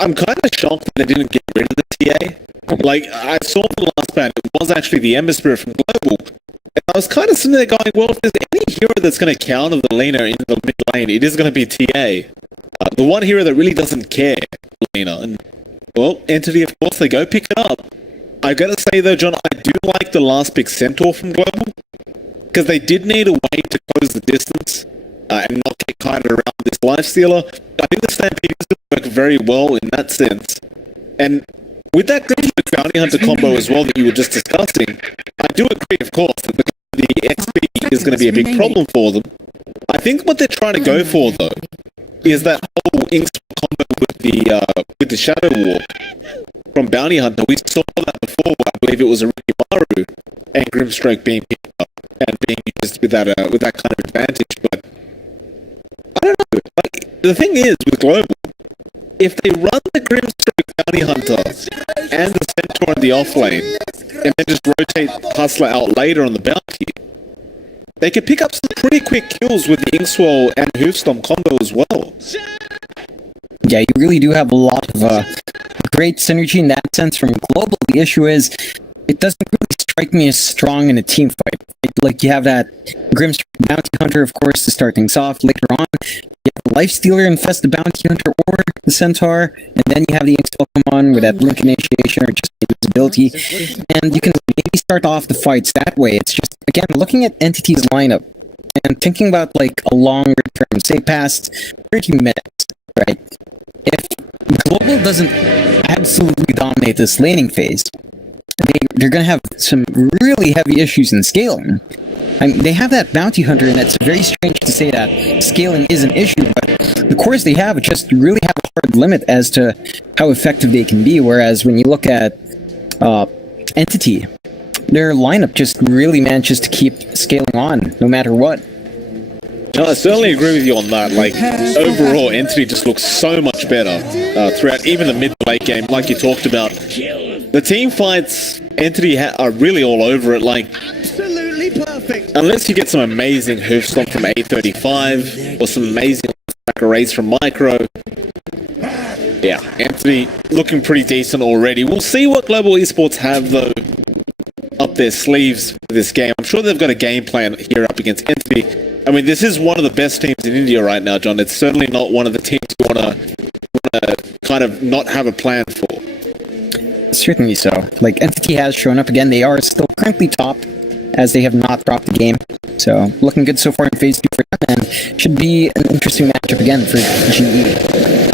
I'm kind of shocked that they didn't get rid of the TA. Like, I saw the last ban, it was actually the Ember Spirit from Global. And I was kind of sitting there going, well, if there's any hero that's going to counter the laner in the mid lane, it is going to be TA. The one hero that really doesn't care, laner. And, well, Entity, of course, they go pick it up. I gotta say, though, John, I do like the last pick Centaur from Global. Because they did need a way to close the distance and not get kited around this lifestealer. I think the Stampede is going to work very well in that sense. And with that Grimstroke Bounty Hunter combo as well that you were just discussing, I do agree, of course, that the XP is going to be a big problem for them. I think what they're trying to go for, though, is that whole Inkswell combo with the Shadow Walk from Bounty Hunter. We saw that before, I believe it was a Rikimaru and Grimstroke being picked up and being used with that kind of advantage, but I don't know. Like, the thing is, with Global, if they run the Grimstroke Bounty Hunter and the Centaur in the offlane, and then just rotate Hustler out later on the bounty, they could pick up some pretty quick kills with the Inkswell and Hoofstomp combo as well. Yeah, you really do have a lot of great synergy in that sense from Global. The issue is, it doesn't really strike me as strong in a team fight. Like, you have that Grimstroke Bounty Hunter, of course, to start things off. Later on, you have the Lifestealer infest the Bounty Hunter or the Centaur, and then you have the Inkswell come on with that Blink Initiation or just invisibility, and you can maybe start off the fights that way. It's just, again, looking at Entity's lineup and thinking about, like, a longer term, say past 30 minutes, right? If Global doesn't absolutely dominate this laning phase, they're going to have some really heavy issues in scaling. I mean, they have that Bounty Hunter, and it's very strange to say that scaling is an issue, but the cores they have just really have a hard limit as to how effective they can be, whereas when you look at Entity, their lineup just really manages to keep scaling on, no matter what. No, I certainly agree with you on that. Like, overall, Entity just looks so much better throughout even the mid-late game, like you talked about. The team fights, Entity are really all over it. Like, absolutely perfect. Unless you get some amazing Hoofstomp from A35 or some amazing race from Micro. Yeah, Entity looking pretty decent already. We'll see what Global Esports have, though, up their sleeves for this game. I'm sure they've got a game plan here up against Entity. I mean, this is one of the best teams in India right now, John. It's certainly not one of the teams you want to kind of not have a plan for. Certainly so. Like, Entity has shown up again. They are still currently top, as they have not dropped the game. So, looking good so far in Phase 2 for them, and should be an interesting matchup again for GE.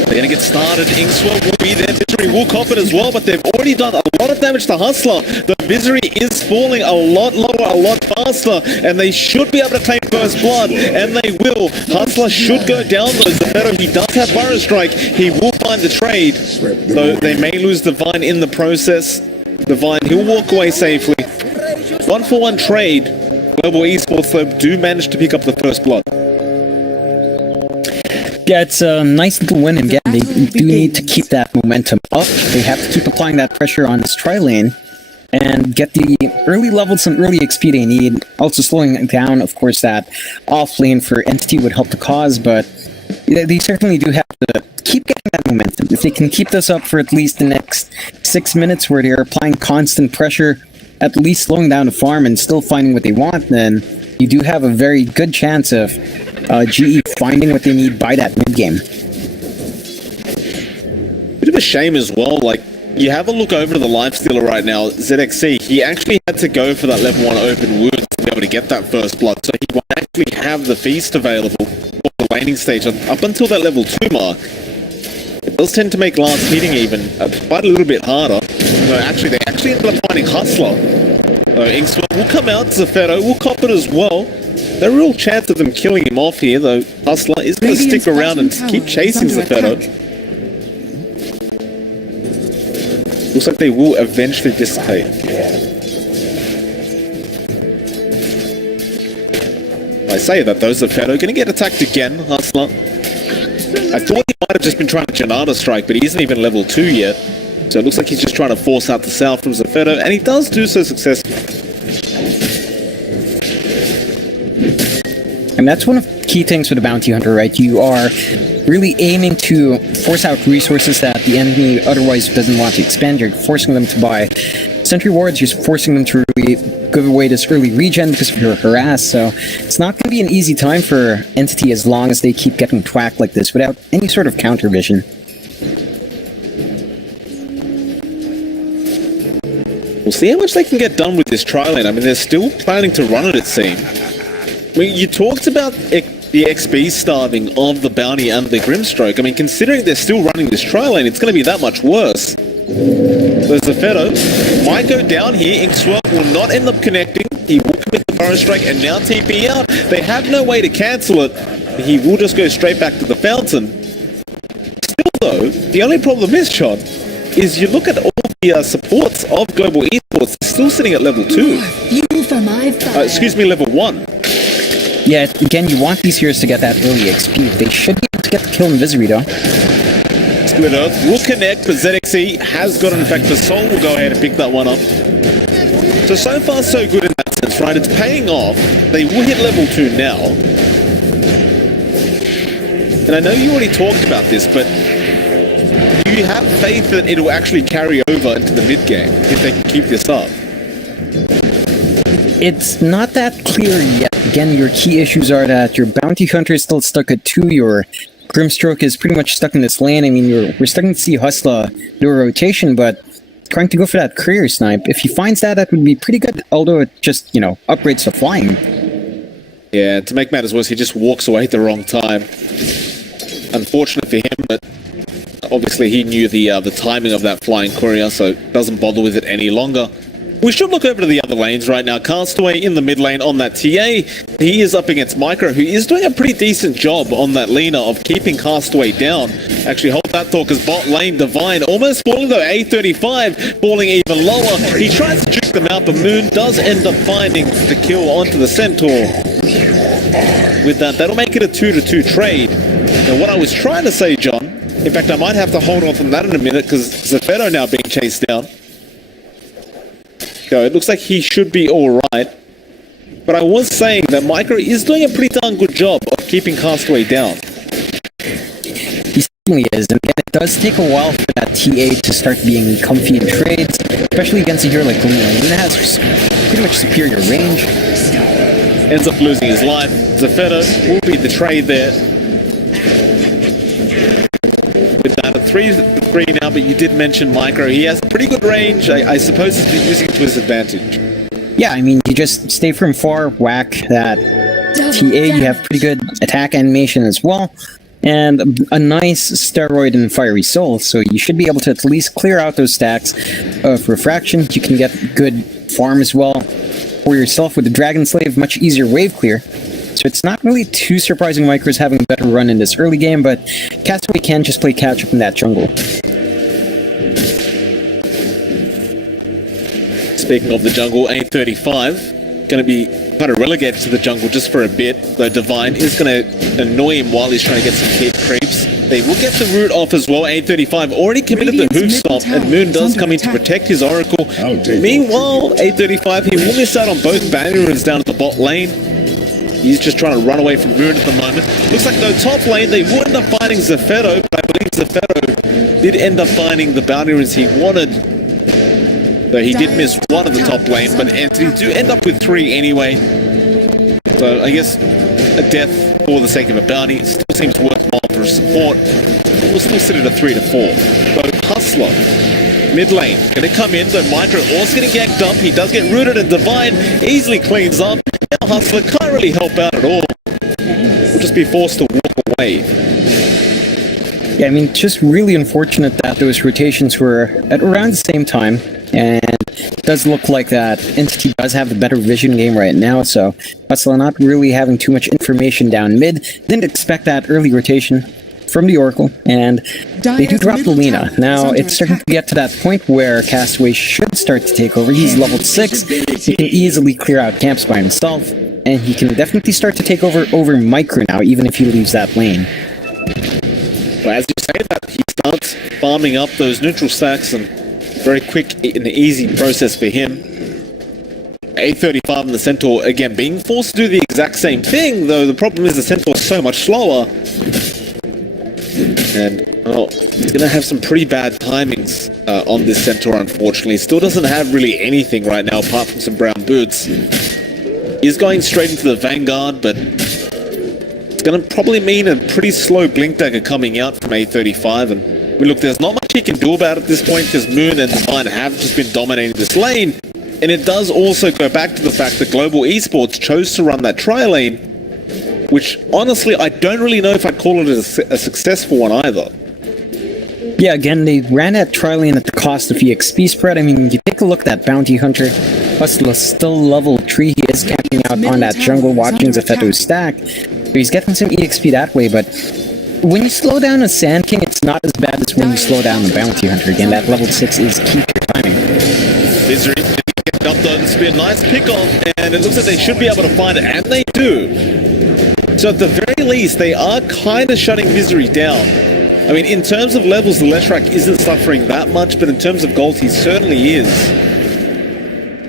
They're going to get started. Inkswell will be there. Misery will cop it as well, but they've already done a lot of damage to Hustler. The Misery is falling a lot lower, a lot faster, and they should be able to claim first blood, and they will. Hustler should go down, though. Zephyro, he does have Burrow Strike. He will find the trade, though they may lose Divine in the process. Divine, he'll walk away safely. 1-for-1 trade. Global Esports, though, do manage to pick up the first blood. Yeah, it's a nice little win, and again, they do need to keep that momentum up. They have to keep applying that pressure on this tri-lane and get the early levels, some early XP they need. Also slowing down, of course, that off lane for Entity would help the cause, but they certainly do have to keep getting that momentum. If they can keep this up for at least the next 6 minutes where they're applying constant pressure, at least slowing down the farm and still finding what they want, then you do have a very good chance of GE finding what they need by that mid-game. Bit of a shame as well, like, you have a look over to the Lifestealer right now, ZXC, he actually had to go for that level 1 open wound to be able to get that first blood, so he won't actually have the feast available for the laning stage up until that level 2 mark. It does tend to make last hitting even quite a little bit harder. No, actually, they actually ended up finding Hustler. Inkswell will come out, Zephyro will cop it as well. No real chance of them killing him off here, though Hustler is going to stick around and keep chasing Zephyro. Looks like they will eventually dissipate. I say that though, Zephyro going to get attacked again, Hustler. I thought he might have just been trying to Janata strike, but he isn't even level 2 yet. So it looks like he's just trying to force out the south from Zephyro, and he does do so successfully. And that's one of the key things for the Bounty Hunter, right? You are really aiming to force out resources that the enemy otherwise doesn't want to expend. You're forcing them to buy sentry wards, you're forcing them to really give away this early regen because of your harass, so it's not going to be an easy time for Entity as long as they keep getting twacked like this without any sort of counter vision. We'll see how much they can get done with this tri lane. I mean, they're still planning to run it seems. I mean, you talked about the XP starving of the Bounty and the Grimstroke. I mean, considering they're still running this tri lane, it's going to be that much worse. There's the Fedo. Might go down here. Inkswell will not end up connecting. He will commit the Burrow Strike and now TP out. They have no way to cancel it. He will just go straight back to the fountain. Still though, the only problem is, Sean, is you look at all the supports of Global Esports, they're still sitting at level 2. Excuse me, level 1. Yeah, again, you want these heroes to get that early XP. They should be able to get the kill in Visory though. Split Earth will connect, but ZXE has got it. In fact, the Soul will go ahead and pick that one up. So far so good in that sense, right? It's paying off. They will hit level 2 now. And I know you already talked about this, but do you have faith that it will actually carry over into the mid game if they can keep this up? It's not that clear yet. Again, your key issues are that your Bounty Hunter is still stuck at 2, your Grimstroke is pretty much stuck in this lane. I mean, we're starting to see Hustler do a rotation, but trying to go for that career snipe. If he finds that, that would be pretty good, although it just, upgrades to flying. Yeah, to make matters worse, he just walks away at the wrong time. Unfortunate for him, but obviously he knew the timing of that flying courier, so doesn't bother with it any longer. We should look over to the other lanes right now. Castaway in the mid lane on that TA. He is up against Micro, who is doing a pretty decent job on that Lina of keeping Castaway down. Actually, hold that thought, because bot lane Divine almost falling though. A35 falling even lower. He tries to juke them out, but Moon does end up finding the kill onto the Centaur. With that, that'll make it a 2-2 trade. Now, what I was trying to say, John, in fact, I might have to hold on from that in a minute, because Zephedo now being chased down. It looks like he should be alright. But I was saying that Micro is doing a pretty darn good job of keeping Castaway down. He certainly is, and it does take a while for that TA to start being comfy in trades, especially against a hero like Lina. Lina has pretty much superior range. Ends up losing his life. Zephedo will be the trade there. With that, a 3-3 now, but you did mention Micro. He has pretty good range. I suppose he's been using it to his advantage. Yeah, I mean, you just stay from far, whack that TA, you have pretty good attack animation as well, and a nice steroid and fiery soul, so you should be able to at least clear out those stacks of refraction. You can get good farm as well for yourself with the Dragon Slave, much easier wave clear. So it's not really too surprising Micro's having a better run in this early game, but Castaway can just play catch-up in that jungle. Speaking of the jungle, A35 going to be kind of relegated to the jungle just for a bit, though Divine is going to annoy him while he's trying to get some hit creeps. They will get the root off as well. A35 already committed the hoof stop, and Moon does come in to protect his Oracle. Meanwhile, A35, he will miss out on both Banner runes down at the bot lane. He's just trying to run away from Moon at the moment. Looks like, though, top lane, they would end up finding Zephedo, but I believe Zephedo did end up finding the bounty runes he wanted. Though he did miss one of the top lane, but Entity do end up with 3 anyway. So I guess a death for the sake of a bounty still seems worthwhile for support. We'll still sit at a 3-4. So Hustler, mid lane, gonna come in, though Micro also getting ganked up. He does get rooted, and Divine easily cleans up. Now Hustler can't really help out at all. We'll just be forced to walk away. Yeah, I mean, just really unfortunate that those rotations were at around the same time, and it does look like that Entity does have the better vision game right now, so Hustler not really having too much information down mid. Didn't expect that early rotation from the Oracle, and they do drop the Lina. Now, it's starting to get to that point where Castaway should start to take over. He's level 6, he can easily clear out camps by himself, and he can definitely start to take over Micro now, even if he leaves that lane. Well, as you say that, he starts farming up those neutral stacks, and very quick and easy process for him. A35 and the Centaur, again, being forced to do the exact same thing, though the problem is the Centaur is so much slower. And, well, he's going to have some pretty bad timings on this Centaur, unfortunately. Still doesn't have really anything right now, apart from some brown boots. He's going straight into the Vanguard, but it's going to probably mean a pretty slow Blink Dagger coming out from A35. And look, there's not much he can do about it at this point, because Moon and Divine have just been dominating this lane. And it does also go back to the fact that Global Esports chose to run that tri-lane, which, honestly, I don't really know if I'd call it a successful one either. Yeah, again, they ran that tri-lane at the cost of EXP spread. I mean, you take a look at that Bounty Hunter. Hustler still level 3. He is camping out on that jungle watching Zephyto's stack. So he's getting some EXP that way, but when you slow down a Sand King, it's not as bad as when you slow down the Bounty Hunter. Again, that level 6 is key to your timing. Misery getting up though. This would be a nice pick-off, and it looks like they should be able to find it, and they do. So at the very least, they are kind of shutting Misery down. I mean, in terms of levels, the Leshrac isn't suffering that much, but in terms of gold, he certainly is.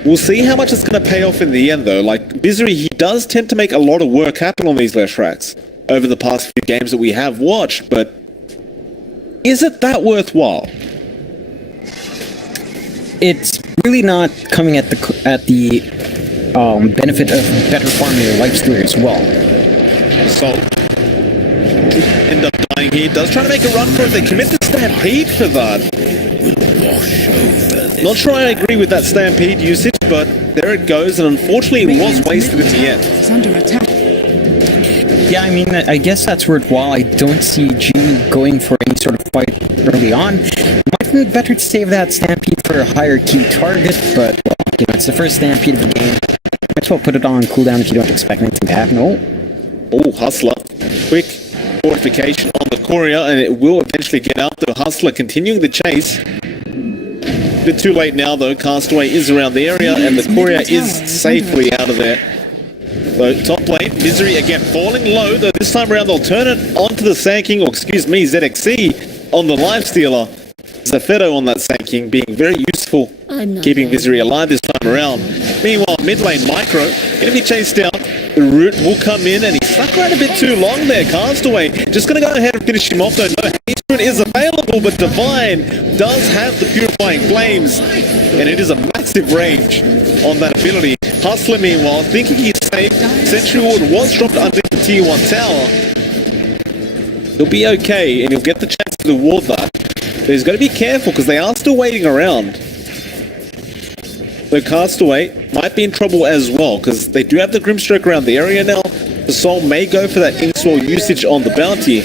We'll see how much it's going to pay off in the end, though. Like, Misery, he does tend to make a lot of work happen on these Leshracs over the past few games that we have watched, but is it that worthwhile? It's really not coming at the benefit of better farming your lifesteal as well. So, end up dying here. Does try to make a run for it. They commit the Stampede for that. Not sure I agree with that Stampede usage, but there it goes, and unfortunately it was wasted in the end. It's under attack. Yeah, I mean, I guess that's worthwhile. I don't see G going for any sort of fight early on. Might be better to save that Stampede for a higher key target, but, well, you know, it's the first Stampede of the game. Might as well put it on cooldown if you don't expect anything to happen. Oh, Hustler. Quick fortification on the Courier, and it will eventually get out, though. Hustler continuing the chase. A bit too late now, though. Castaway is around the area, and the Courier is safely out of there. So, top lane, Misery again falling low, though this time around they'll turn it onto the Sand King, or excuse me, ZXC on the Lifestealer. Zephyto on that Sand King being very useful, keeping Misery alive this time around. Meanwhile, mid lane Micro, going to be chased down. The Root will come in, and he stuck around a bit too long there. Castaway just going to go ahead and finish him off, though. No, Haze Root is available, but Divine does have the Purifying Flames, and it is a massive range on that ability. Hustler, meanwhile, thinking he's safe. Sentry Ward was dropped underneath the Tier 1 tower. He'll be okay, and he'll get the chance to ward that. But he's got to be careful, because they are still waiting around. So Castaway might be in trouble as well, because they do have the Grimstroke around the area now. The Soul may go for that Inkswell usage on the Bounty.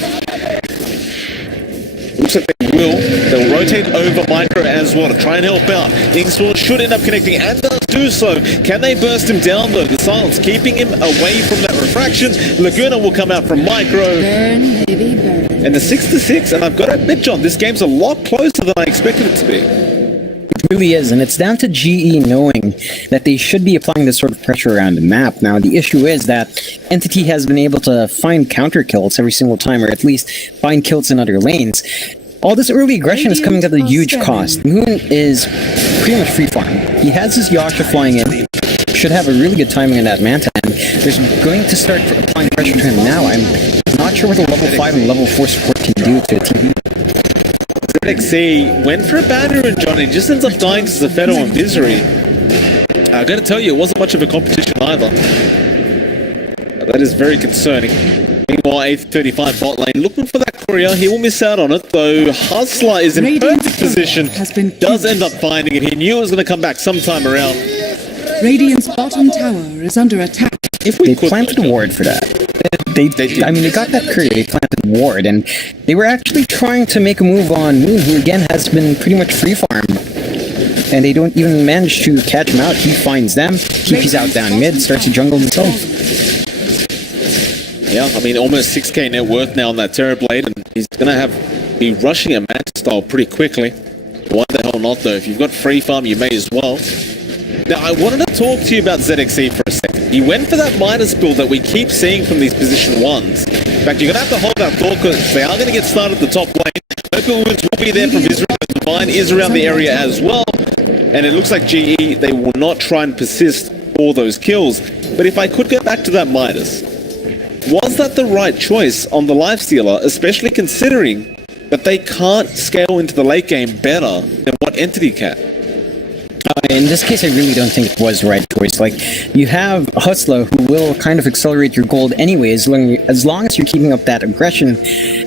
Looks like they will. They'll rotate over Micro as well to try and help out. Inkswell should end up connecting and does do so. Can they burst him down though? The silence keeping him away from that refraction. Laguna will come out from Micro. Burn, heavy burn. And the 6-6, and I've got to admit, John, this game's a lot closer than I expected it to be. It really is, and it's down to GE knowing that they should be applying this sort of pressure around the map. Now, the issue is that Entity has been able to find counter kills every single time, or at least find kills in other lanes. All this early aggression is coming at a huge cost. Moon is pretty much free farm. He has his Yasha flying in, should have a really good timing in that Manta, and there's going to start applying pressure to him now. I'm not sure what the level 5 and level 4 support can do to a TV. ZXC went for a banner and Johnny just ends up dying to Zephyto and Misery. I gotta tell you, it wasn't much of a competition either. That is very concerning. Meanwhile, 835 bot lane looking for that Courier. He will miss out on it, though Hustler is in perfect position. Does end up finding it. He knew it was going to come back sometime around. Radiant's bottom tower is under attack. If they planted a ward for that. They I mean, they got that Courier, they planted a ward, and they were actually trying to make a move on Moon, who again has been pretty much free farm. And they don't even manage to catch him out. He finds them, TP's out down mid, starts to jungle himself. Yeah, I mean, almost 6k net worth now on that Terrorblade, and he's going to be rushing a Manta style pretty quickly. Why the hell not, though? If you've got free farm, you may as well. Now, I wanted to talk to you about ZXC for a second. He went for that Midas build that we keep seeing from these position 1s. In fact, you're going to have to hold that thought, because they are going to get started at the top lane. Local wounds will be there from Israel. Divine is around the area as well. And it looks like GE, they will not try and persist all those kills. But if I could go back to that Midas, was that the right choice on the Lifestealer, especially considering But they can't scale into the late game better than what Entity can. In this case, I really don't think it was the right choice. Like, you have Hustler who will kind of accelerate your gold anyway, as long as you're keeping up that aggression.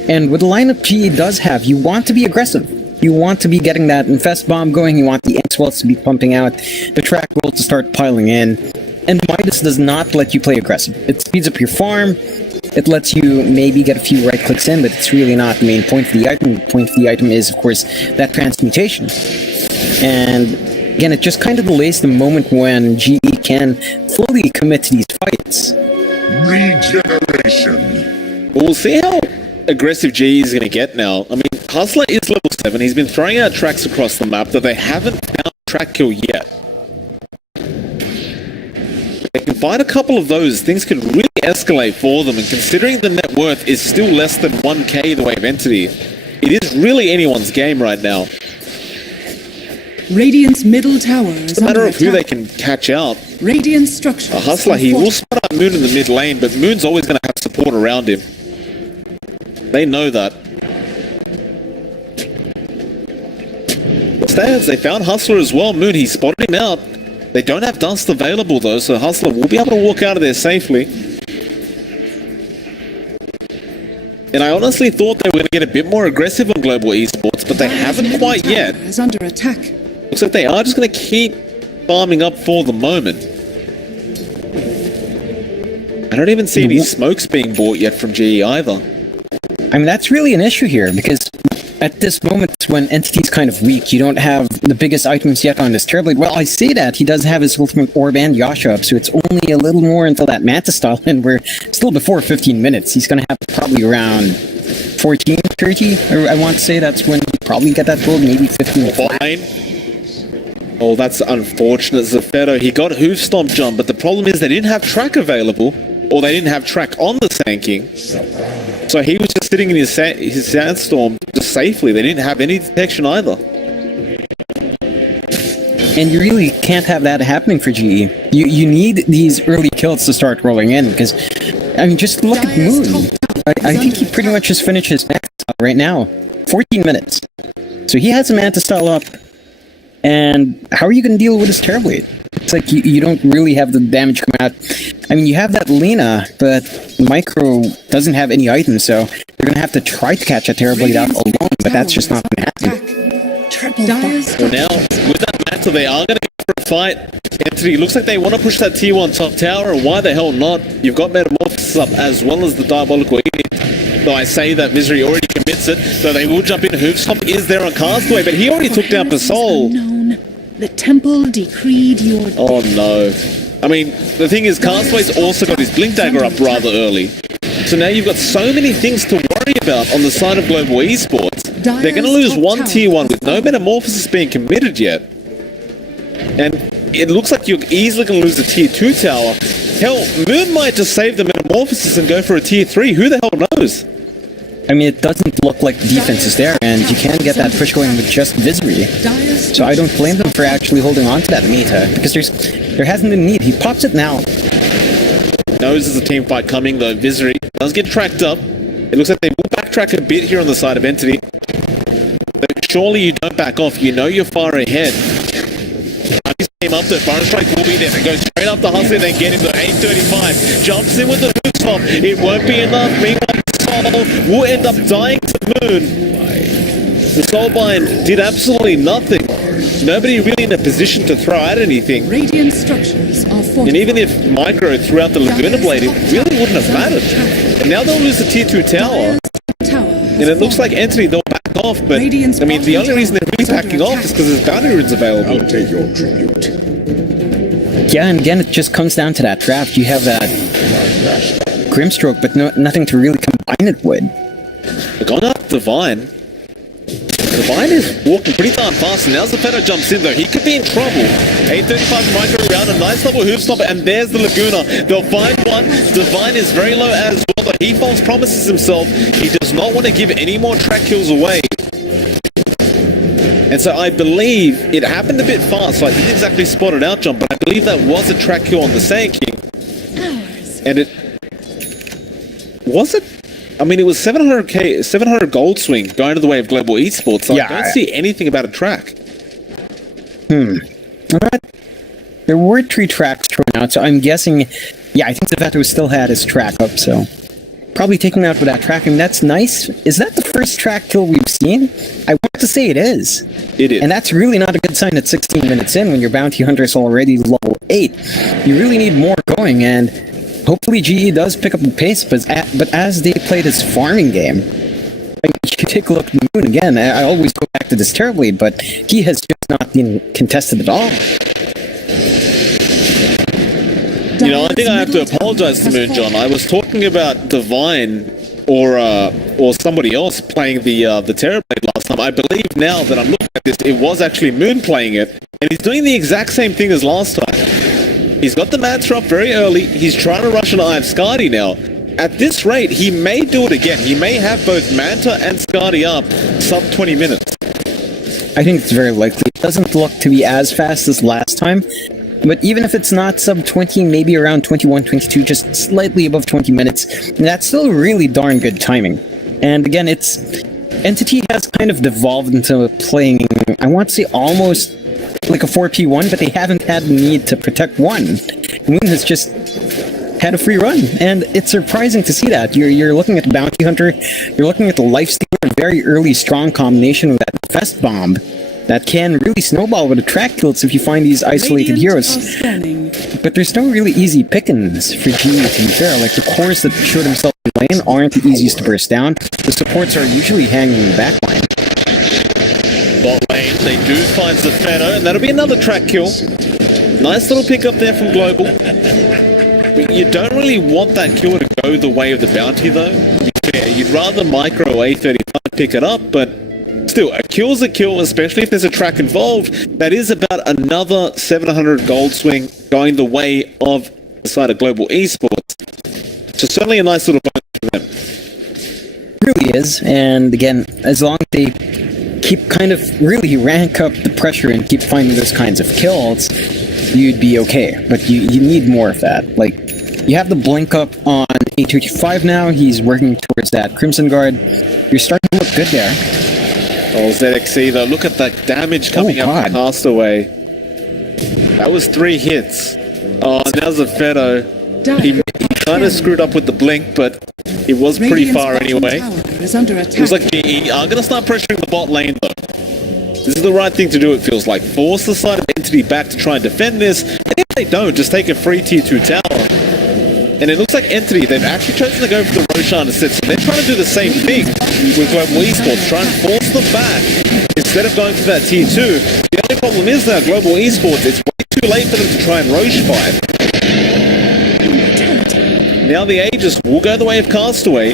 And with the lineup GE does have, you want to be aggressive. You want to be getting that Infest Bomb going, you want the X-Wells to be pumping out, the track roll to start piling in. And Midas does not let you play aggressive. It speeds up your farm, it lets you maybe get a few right clicks in, but it's really not the main point of the item. The point of the item is, of course, that transmutation. And again, it just kind of delays the moment when GE can fully commit to these fights. Regeneration. Well, we'll see how aggressive GE is going to get now. I mean, Hustler is level 7. He's been throwing out tracks across the map that they haven't found a track kill yet. If they can find a couple of those, things could really escalate for them. And considering the net worth is still less than 1k the way of Entity, it is really anyone's game right now. Radiant's middle tower is It's a matter under of who they attack. can catch out. Radiant structures. A Hustler, are he will fortified. spot out Moon in the mid lane, but Moon's always going to have support around him. They know that. Stands, they found Hustler as well. Moon, he spotted him out. They don't have Dust available though, so Hustler will be able to walk out of there safely. And I honestly thought they were going to get a bit more aggressive on Global Esports, but they Dire's haven't middle quite tower yet. is under attack. Looks like they are just going to keep farming up for the moment. I don't even see any smokes being bought yet from GE either. I mean, that's really an issue here, because at this moment when Entity's kind of weak, you don't have the biggest items yet on this Terrorblade. Well, I say that, he does have his ultimate orb and Yasha up, so it's only a little more until that Manta style, and we're still before 15 minutes. He's going to have probably around 14, 30, or I want to say that's when you probably get that gold, maybe 15 flat. Fine. Oh, that's unfortunate. Zafeto, he got hoof stomp jump, but the problem is they didn't have track available, or they didn't have track on the Sand King. So he was just sitting in his sandstorm just safely. They didn't have any detection either. And you really can't have that happening for GE. You need these early kills to start rolling in, because, I mean, just look at Moon. I think he pretty much just finished his Manta style right now. 14 minutes. So he has a Manta style up, and how are you going to deal with his Terrorblade? It's like you don't really have the damage come out. I mean, you have that Lena, but Micro doesn't have any items, so you're going to have to try to catch a Terrorblade out alone, but that's just not going to happen. Dire's Well, now, with that Manta, they are going to go for a fight. Entity, looks like they want to push that tier 1 top tower, and why the hell not? You've got Metamorphosis up, as well as the Diabolical Edict. Though I say that Misery already commits it, so they will jump in. Hoofstomp is there on Castaway, but he already took down Pasol. Unknown, the temple decreed your Oh no. I mean, the thing is, Castaway's also got his Blink Dagger up rather early. So now you've got so many things to worry about on the side of Global Esports. They're going to lose one tier 1 with no Metamorphosis being committed yet. And it looks like you're easily going to lose the tier 2 tower. Hell, Moon might just save the Metamorphosis and go for a tier 3. Who the hell knows? I mean, it doesn't look like the defense is there, and you can get that push going with just Visory. So I don't blame them for actually holding on to that meta, because there hasn't been need. He pops it now. Knows there's a team fight coming, though. Visory does get tracked up. It looks like they will backtrack a bit here on the side of Entity. But surely you don't back off. You know you're far ahead. He's came up to Fire Strike will be there. They go straight up the hustle, then get him to 835. Jumps in with the hook swap. It won't be enough. Meanwhile, Soul will end up dying to Moon. The Soulbind did absolutely nothing. Nobody really in a position to throw out anything. Radiant structures are fortified. And even if Micro threw out the Laguna Blade, it really wouldn't have mattered. And now they'll lose the tier 2 tower. And it looks like Entity, they'll back off, but I mean, the only reason they're really backing off is because there's bounty runes available. I'll take your tribute. Yeah, and again, it just comes down to that draft. You have that Grimstroke, but nothing to really combine it with. They're going up Divine. Divine is walking pretty darn fast, and now Zafeto jumps in though. He could be in trouble. 835 Micro around, a nice double hoof stopper, and there's the Laguna. They'll find one. Divine is very low as well, but he false promises himself. He does not want to give any more track kills away. And so I believe it happened a bit fast, so I didn't exactly spot it out, John, but I believe that was a track kill on the Sand King. And it... Was it? I mean, it was 700 gold swing going to the way of Global Esports. So Yeah, I don't see anything about a track. But there were 3 tracks thrown out, so I'm guessing, yeah, I think Zavetto still had his track up, so probably taking out with that track, and that's nice. Is that the first track kill we've seen? I want to say it is. It is. And that's really not a good sign at 16 minutes in when your bounty hunter is already level 8. You really need more going, and hopefully GE does pick up the pace, but as they play this farming game, you take a look at Moon again. I always go back to this terribly, but he has just not been contested at all. You know, I think I have to apologize to Moon John. I was talking about Divine or somebody else playing the Terrorblade last time. I believe now that I'm looking at this, it was actually Moon playing it, and he's doing the exact same thing as last time. He's got the Manta up very early. He's trying to rush an Eye of Skadi now. At this rate, he may do it again. He may have both Manta and Skadi up sub 20 minutes. I think it's very likely. It doesn't look to be as fast as last time, but even if it's not sub 20, maybe around 21, 22, just slightly above 20 minutes, that's still really darn good timing. And again, Entity has kind of devolved into playing, I want to say almost like a 4P1, but they haven't had the need to protect one. Moon has just had a free run, and it's surprising to see that. You're looking at the Bounty Hunter, you're looking at the Lifestealer, very early strong combination with that Fest Bomb that can really snowball with the track kills if you find these isolated heroes. But there's no really easy pickings for GE, to be fair. Like, the cores that show themselves in lane aren't the easiest to burst down. The supports are usually hanging in the back line. Bot lane, they do find Zavetto, and that'll be another track kill. Nice little pick up there from Global. You don't really want that kill to go the way of the bounty, though. To be fair, you'd rather micro A35 pick it up, but still, a kill's a kill, especially if there's a track involved. That is about another 700 gold swing going the way of the side of Global Esports. So certainly a nice little bonus for them. It really is, and again, as long as they keep kind of really rank up the pressure and keep finding those kinds of kills, you'd be okay. But you need more of that. Like, you have the blink up on A35 now. He's working towards that Crimson Guard. You're starting to look good there. Oh, ZXC though, look at that damage coming up from Castaway. That was 3 hits. Oh, now Zavetto. He kind of screwed up with the blink, but it was pretty far anyway. It was like, I'm going to start pressuring the bot lane though. This is the right thing to do, it feels like. Force the side of Entity back to try and defend this, and if they don't, just take a free tier 2 tower. And it looks like Entity, they've actually chosen to go for the Roshan assist, so they're trying to do the same thing with Global Esports, try and force them back instead of going for that tier 2. The only problem is that Global Esports, it's way too late for them to try and Roche fight. Now the Aegis will go the way of Castaway.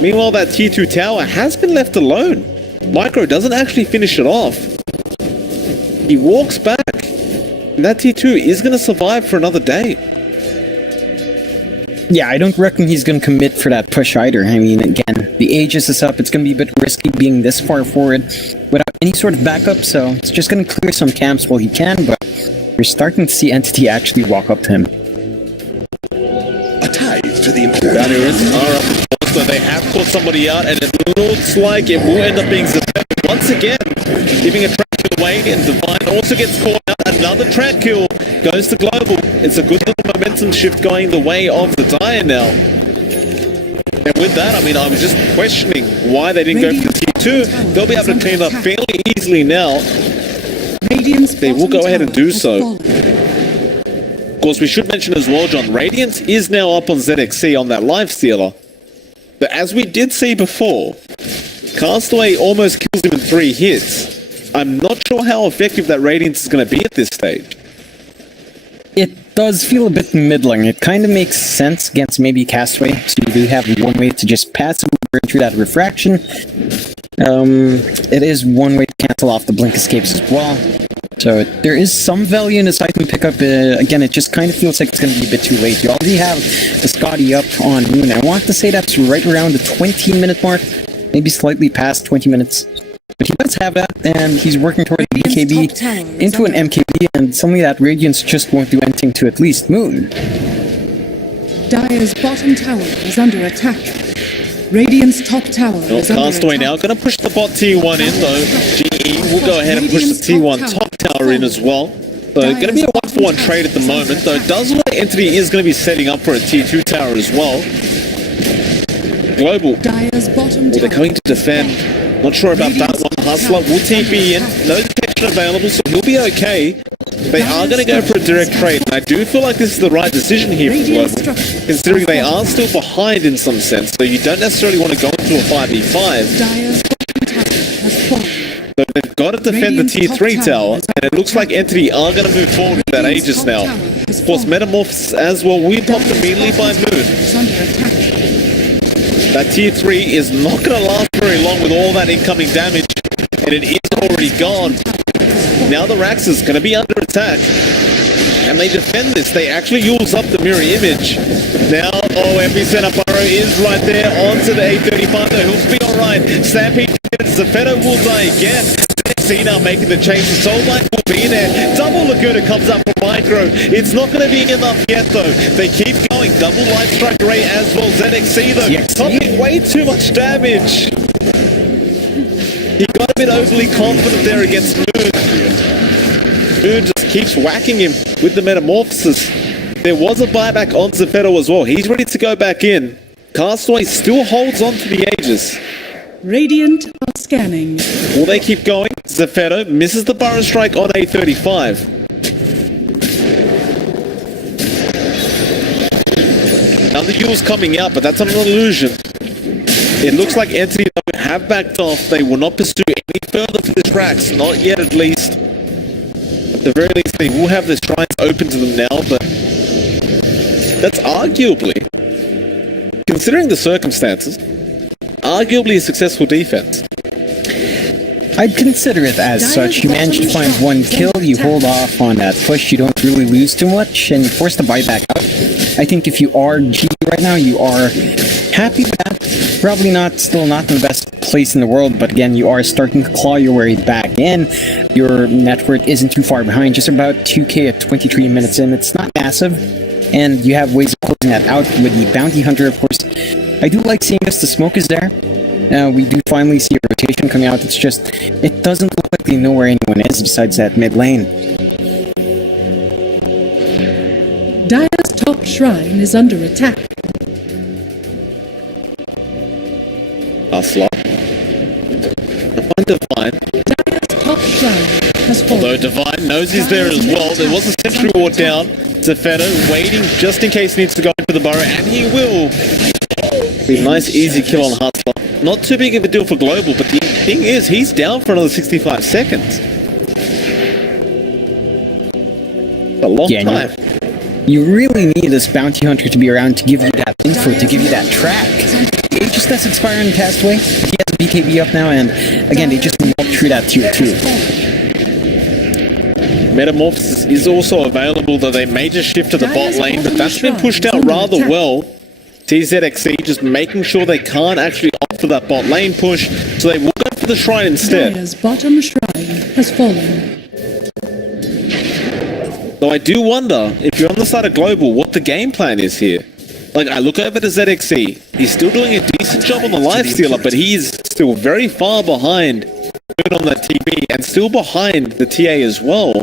Meanwhile, that tier 2 tower has been left alone. Micro doesn't actually finish it off. He walks back, and that tier 2 is going to survive for another day. Yeah, I don't reckon he's going to commit for that push either. I mean, again, the Aegis is up. It's going to be a bit risky being this far forward without any sort of backup, so it's just going to clear some camps while he can, but you're starting to see Entity actually walk up to him. A tithe to the important. Bounty are up, so they have caught somebody out, and it looks like it will end up being Zavetto once again, giving a track kill away, and Divine also gets caught out. Another track kill goes to Global. It's a good little momentum shift going the way of the Dire now. And with that, I mean, I was just questioning why they didn't go for the tier 2. They'll be able to clean up fairly easily now. They will go ahead and do so. Of course, we should mention as well, John, Radiance is now up on ZXC on that Lifestealer. But as we did see before, Castaway almost kills him in 3 hits. I'm not sure how effective that Radiance is going to be at this stage. It does feel a bit middling. It kind of makes sense against maybe Castaway, so you do have one way to just passively burn through that refraction. It is one way to cancel off the blink escapes as well. So there is some value in this item pickup. Again, it just kind of feels like it's going to be a bit too late. You already have the Scotty up on Moon. I want to say that's right around the 20-minute mark, maybe slightly past 20 minutes. But he does have that, and he's working toward the BKB into an MKB, and suddenly that Radiance just won't do anything to at least Moon. Dire's bottom tower is under attack. Radiant's top tower is under Castaway now attack. going to push the bot T1 in though. GE will go ahead and push the T1 top tower in as well. So going to be a 1-for-1 trade at the moment, though it does look like Entity is going to be setting up for a T2 tower as well. Global, Dire's bottom they're tower. coming to defend. Not sure about that one. Hustler will TP in. No detection available, so he'll be okay. They are going to go for a direct trade, and I do feel like this is the right decision here for Global, considering they are still behind in some sense, so you don't necessarily want to go into a 5v5. Dire's bottom tower has fallen. So they've got to defend the tier 3 tower, and it looks like Entity are going to move forward with that Aegis now. Of course, Metamorphs as well, we popped immediately by Moon. Is under attack. That tier 3 is not going to last very long with all that incoming damage, and it is already gone. Now the Rax is going to be under attack, and they defend this. They actually use up the mirror image. Now, Epicenter Burrow is right there onto the 835, though he'll be alright. Stampede, Zafeto will die again. Now making the chase, the Soul Light will be there. Double Laguna comes up from Micro. It's not going to be enough yet though. They keep going. Double Light Strike Ray as well. ZXC though, topping way too much damage. He got a bit overly confident there against Moon. Moon just keeps whacking him with the Metamorphosis. There was a buyback on Zafeto as well. He's ready to go back in. Castaway still holds on to the Aegis. Radiant are scanning. Will they keep going? Zafeto misses the Burrow Strike on A35. Another Yule's coming out, but that's an illusion. It looks like Entity have backed off. They will not pursue any further for the Rax, not yet at least. At the very least, they will have the shrines open to them now, but that's arguably, considering the circumstances, arguably a successful defense. I'd consider it as such. You manage to find one kill, you hold off on that push, you don't really lose too much, and you force the buyback out. I think if you are G right now, you are happy with that. Probably still not in the best place in the world, but again, you are starting to claw your way back in. Your net worth isn't too far behind, just about 2k at 23 minutes in. It's not massive, and you have ways of closing that out with the Bounty Hunter, of course. I do like seeing this, the smoke is there. We do finally see a rotation coming out. It's just, it doesn't look like they know where anyone is besides that mid lane. Dire's top shrine is under attack. Hustler. Find Divine. Dire's top shrine has fallen. Although Divine knows he's there as well. There was a sentry ward down. Zafeto waiting just in case he needs to go in for the burrow, and he will. Be a nice easy kill on Hustler. Not too big of a deal for Global, but the thing is, he's down for another 65 seconds. A long time. You really need this Bounty Hunter to be around to give you that info, to give you that track. It just does expire in Castaway. He has a BKB up now, and again, they just walk through that tier 2. Metamorphosis is also available, though they may just shift to the bot lane, but that's been pushed out rather well. TZXC just making sure they can't actually opt for that bot lane push, so they will go for the shrine instead. Dire's bottom shrine has fallen. Though I do wonder, if you're on the side of Global, what the game plan is here. Like, I look over to ZXC, he's still doing a decent job on the lifestealer, but he's still very far behind on that TB, and still behind the TA as well.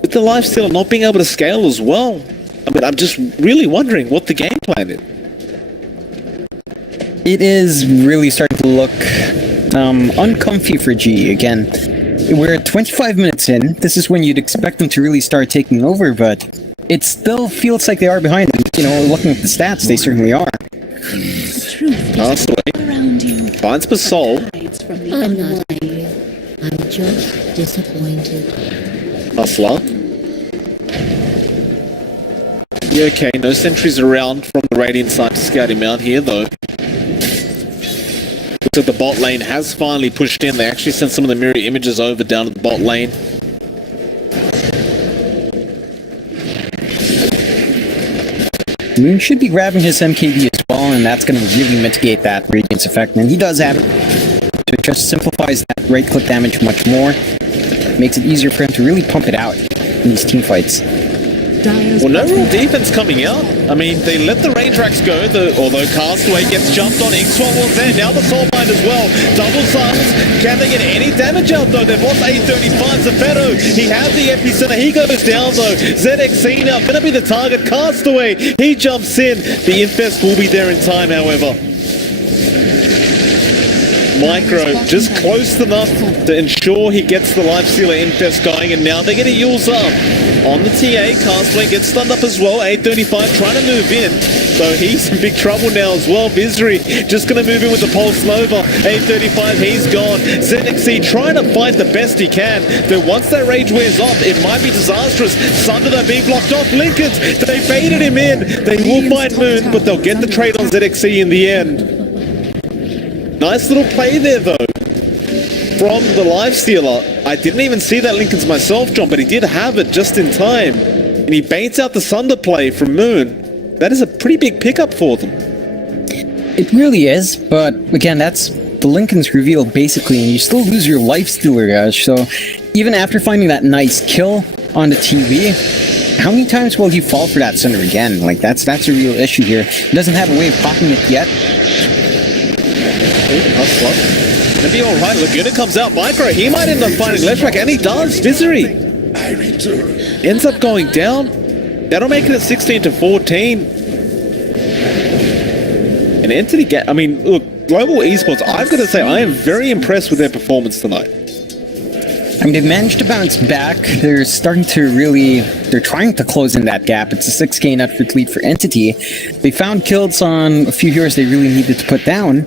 With the lifestealer not being able to scale as well. I mean, I'm just really wondering what the game plan is. It is really starting to look uncomfy for G again. We're 25 minutes in. This is when you'd expect them to really start taking over, but it still feels like they are behind. You know, looking at the stats, they certainly are. Castaway finds Basol. I'm not angry. I'm just disappointed. Hustler. Yeah, okay, no sentries around from the Radiant side to scout him out here, though. Looks like the bot lane has finally pushed in. They actually sent some of the mirror images over down to the bot lane. Moon should be grabbing his MKB as well, and that's going to really mitigate that Radiance effect. And he does have it. So it just simplifies that right-click damage much more. Makes it easier for him to really pump it out in these team fights. Dire's Well, no bottom real defense coming out. I mean, they let the range racks go, although Castaway gets jumped on. Inkswell was there. Now the Soulbind as well. Double silence. Can they get any damage out, though? They've lost 835. Zafeto, he has the epicenter. He goes down, though. ZXC now going to be the target. Castaway, he jumps in. The Infest will be there in time, however. Micro just close enough to ensure he gets the Lifestealer Infest going, and now they're going to use up on the TA. Castaway gets stunned up as well. 835 trying to move in, so he's in big trouble now as well. Vizri just going to move in with the Pulse Nova. 835, he's gone. ZXC trying to fight the best he can, but once that rage wears off, it might be disastrous. Sunder though being blocked off. Lincolns, they baited him in. They will find Moon, but they'll get the trade on ZXC in the end. Nice little play there, though, from the Lifestealer. I didn't even see that Lincoln's myself, John, but he did have it just in time. And he baits out the Sunder play from Moon. That is a pretty big pickup for them. It really is, but again, that's the Lincoln's reveal, basically, and you still lose your Lifestealer, guys. So even after finding that nice kill on the TV, how many times will he fall for that Sunder again? Like, that's a real issue here. He doesn't have a way of popping it yet. Hustler. Gonna be alright. Laguna comes out. Micro, he might end up finding Leshrack, and he does. Vizri I return. ends up going down. That'll make it at 16 to 14. And Entity I mean, look, Global Esports, I've got to say, I am very impressed with their performance tonight. I mean, they've managed to bounce back. They're starting to really... They're trying to close in that gap. It's a 6k net lead for Entity. They found kills on a few heroes they really needed to put down,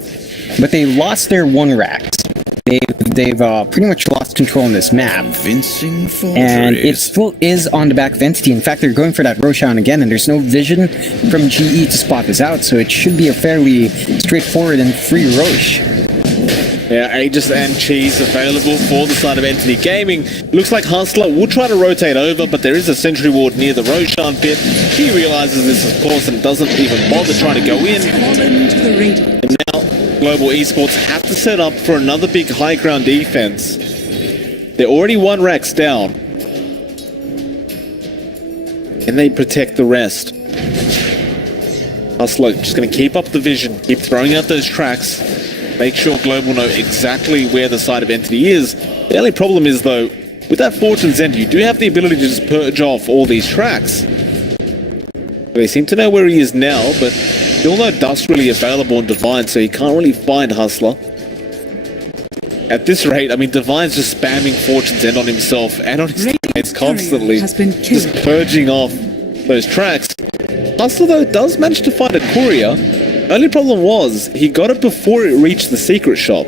but they lost their one racks. They've pretty much lost control in this map. And it still is on the back of Entity. In fact, they're going for that Roshan again, and there's no vision from GE to spot this out, so it should be a fairly straightforward and free Rosh. Yeah, Aegis and Cheese available for the side of Entity Gaming. Looks like Hustler will try to rotate over, but there is a sentry ward near the Roshan pit. He realizes this, of course, and doesn't even bother trying to go in. fallen to the radiant. And now, Global Esports have to set up for another big high ground defense. They're already one racks down. And they protect the rest. Hustler just going to keep up the vision, keep throwing out those tracks. Make sure Global know exactly where the side of Entity is. The only problem is, though, with that Fortune's End, you do have the ability to just purge off all these tracks. They seem to know where he is now, but still no dust really available on Divine, so he can't really find Hustler. At this rate, I mean, Divine's just spamming Fortune's End on himself and on his teammates constantly, has been just killed. purging off those tracks. Hustler, though, does manage to find a courier. Only problem was, he got it before it reached the secret shop.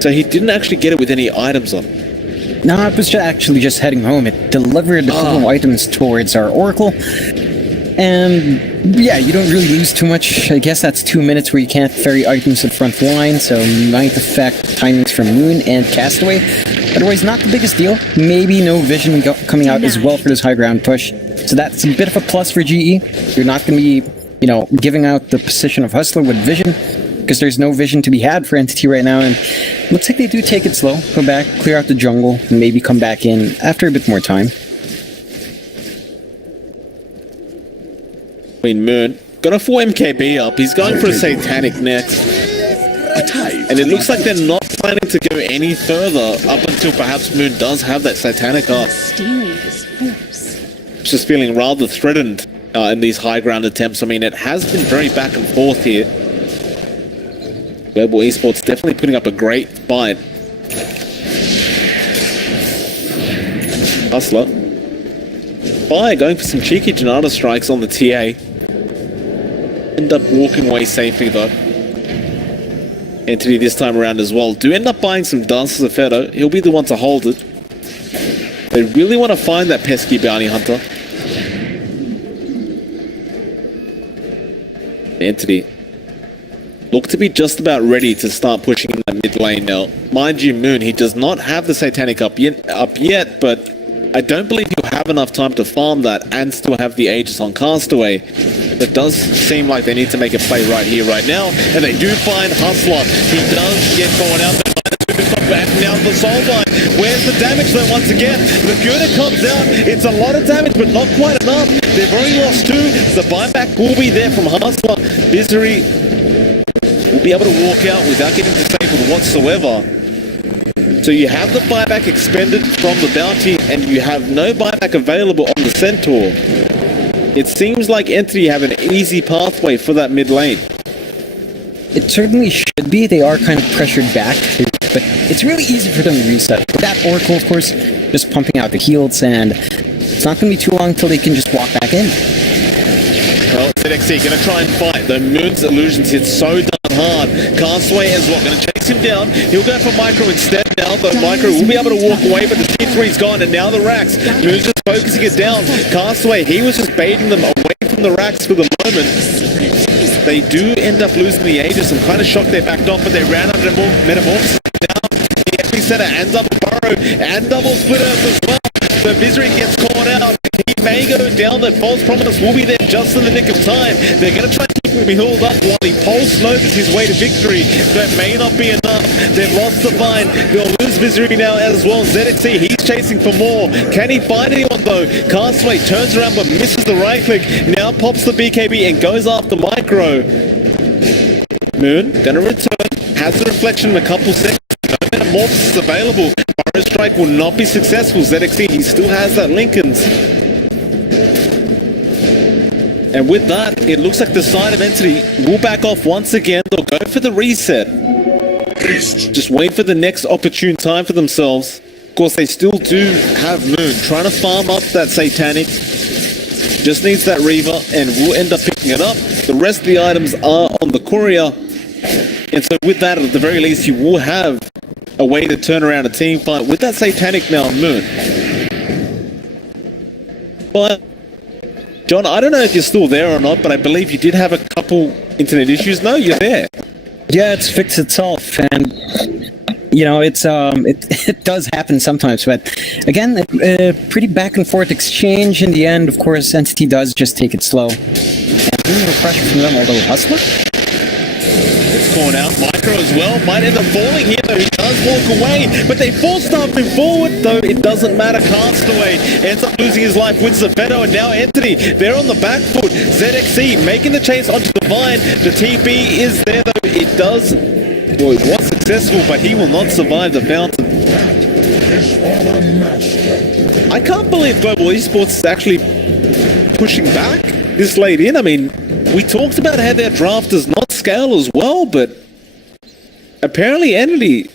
So he didn't actually get it with any items on it. No, it was actually just heading home. It delivered the couple items towards our Oracle. And yeah, you don't really lose too much. I guess that's 2 minutes where you can't ferry items to the front line, so might affect timings from Moon and Castaway. Otherwise, not the biggest deal. Maybe no vision coming out as well for this high ground push. So that's a bit of a plus for GE. You're not going to be, giving out the position of Hustler with vision, because there's no vision to be had for Entity right now, and looks like they do take it slow, go back, clear out the jungle, and maybe come back in after a bit more time. Queen Moon got a 4 MKB up. He's going for a Satanic next. And it looks like they're not planning to go any further up until perhaps Moon does have that Satanic up. Mysterious force. Just feeling rather threatened in these high ground attempts. I mean, it has been very back and forth here. Global Esports definitely putting up a great fight. Hustler. Fire going for some cheeky Janata strikes on the TA. End up walking away safely though. Entity this time around as well. Do end up buying some Dance as a Fedo. He'll be the one to hold it. They really want to find that pesky bounty hunter. Entity look to be just about ready to start pushing in that mid lane now. Mind you, Moon, he does not have the Satanic up yet, but I don't believe he'll have enough time to farm that and still have the Aegis on Castaway. It does seem like they need to make a play right here, right now, and they do find Hustler. He does get going out there. And now the Soulbind Where's the damage though once again? Laguna comes out. It's a lot of damage, but not quite enough. They've only lost 2. The buyback will be there from Hustler. Misery will be able to walk out without getting disabled whatsoever. So you have the buyback expended from the bounty, and you have no buyback available on the Centaur. It seems like Entity have an easy pathway for that mid lane. It certainly should be. They are kind of pressured back, but it's really easy for them to reset. With that Oracle, of course, just pumping out the heals, and it's not going to be too long until they can just walk back in. Well, ZXC going to try and fight. The Moon's illusions hit so darn hard. Castaway as well, going to chase him down. He'll go for Micro instead now, but Micro will be able to walk away, but the T3's gone, and now the racks. Moon's just focusing it down. Castaway, he was just baiting them away from the racks for the moment. They do end up losing the Aegis. I'm kind of shocked they backed off, but they ran under Metamorphosis. Now, the FP Center and double burrow and double split earth as well. So Misery gets caught out. He may go down. The false prominence will be there just in the nick of time. They're going to try and keep him healed up while he pulse slows his way to victory. That may not be enough. They've lost the vine. They'll lose Misery now as well. ZXC, he's chasing for more. Can he find anyone though? Castaway turns around but misses the right click. Now pops the BKB and goes after Micro. Moon gonna return. Has the reflection in a couple seconds. No Metamorphosis available. Burrow Strike will not be successful. ZXC, he still has that Lincoln's. And with that, it looks like the side of Entity will back off once again. They'll go for the reset. Just wait for the next opportune time for themselves. Of course, they still do have Moon trying to farm up that Satanic. Just needs that Reaver and will end up picking it up. The rest of the items are on the courier. And so with that, at the very least, you will have a way to turn around a team fight with that Satanic now on Moon. But, John, I don't know if you're still there or not, but I believe you did have a couple internet issues. No, you're there. Yeah, it's fixed itself, and you know, it's it does happen sometimes. But again, pretty back and forth exchange. In the end, of course, Entity does just take it slow. And a little pressure from them, although Hustler. It's caught out. Micro as well might end up falling here, though he does walk away. But they force start him forward, though it doesn't matter. Castaway ends up losing his life with Zephetto, and now Entity, they're on the back foot. ZXC making the chase onto the vine. The TP is there, though. It does. Well, it was successful, but he will not survive the fountain. I can't believe Global Esports is actually pushing back this late in. I mean, we talked about how their draft does not scale as well, but apparently Entity,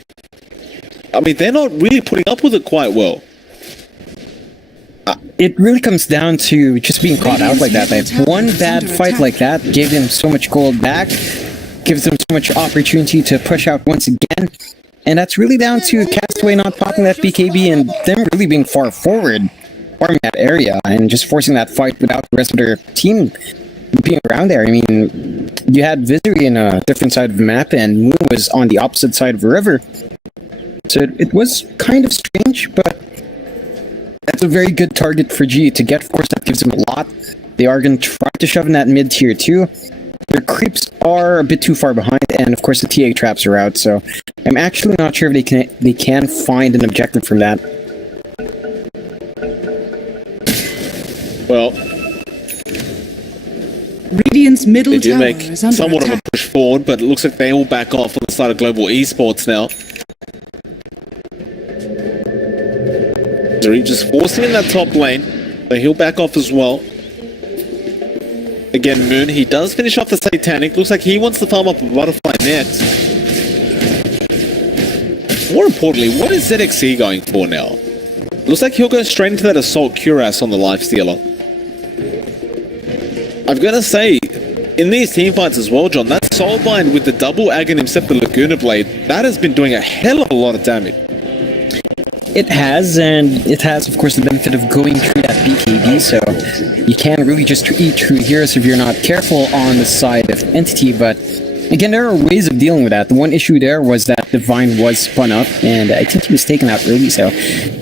I mean, they're not really putting up with it quite well. It really comes down to just being caught out like that. Like, one bad fight like that gave them so much gold back, gives them so much opportunity to push out once again, and that's really down to Castaway not popping that BKB and them really being far forward, farming that area, and just forcing that fight without the rest of their team being around there. I mean, you had Visery in a different side of the map, and Moon was on the opposite side of the river. So it was kind of strange, but that's a very good target for G to get. Of course, that gives them a lot. They are going to try to shove in that mid tier too. Their creeps are a bit too far behind, and of course the TA traps are out. So I'm actually not sure if they can find an objective from that. Well, Radiant's middle they do tower make is under somewhat attack. of a push forward, but it looks like they will back off on the side of Global Esports now. Zuri just forcing in that top lane, so he'll back off as well. Again, Moon, he does finish off the Satanic. Looks like he wants to farm up a Butterfly next. More importantly, what is ZXC going for now? Looks like he'll go straight into that Assault Cuirass on the Lifestealer. I've got to say, in these teamfights as well, John, that Soulbind with the double Aghanim Scepter Laguna Blade, that has been doing a hell of a lot of damage. It has, and it has, of course, the benefit of going through that BKB, so you can't really just eat true heroes if you're not careful on the side of Entity, but again, there are ways of dealing with that. The one issue there was that Divine was spun up, and I think he was taken out early, so